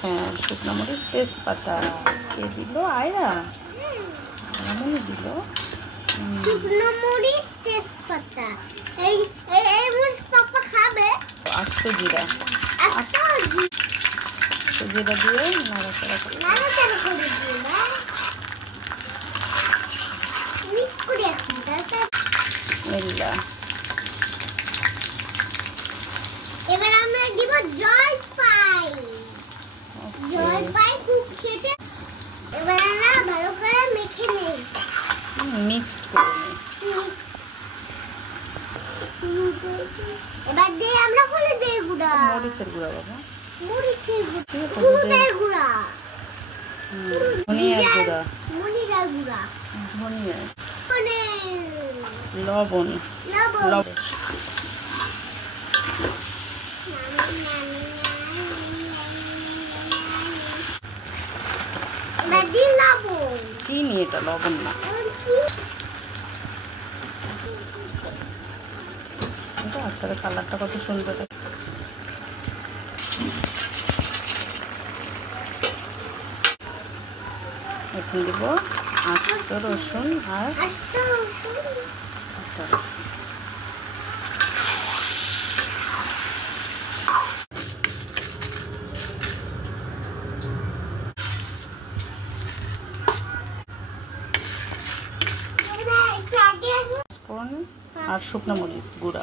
হ্যাঁ, শুকনো মরিচ, তেজপাতা কে দিল? আয়রা মনে দিল। শুকনো মরিচ, তেজপাতা। এই মরিচ পাপা খাবে। আস্ত জিরা, জিরা দিয়ে নাড়াচাড়া করে এবার আমরা দিব জলপাই। জলপাই খুব খেতে। এবার আমরা ভালো করে মেখে নেই, মিক্স করে নিই। এবার দিয়ে আমরা হলুদের গুঁড়া, মরিচের গুঁড়া বাবা, মরিচের গুঁড়া, হলুদের গুঁড়া, ধনিয়ার গুঁড়া, ধনিয়ার গুঁড়া, ধনিয়া, লবণ, লবণ, চিনি, এটা লবণ না, আচ্ছা কালারটা কত সুন্দর। এখন দিব আস্ত রসুন আর আর শুকনো মরিচ গুঁড়া।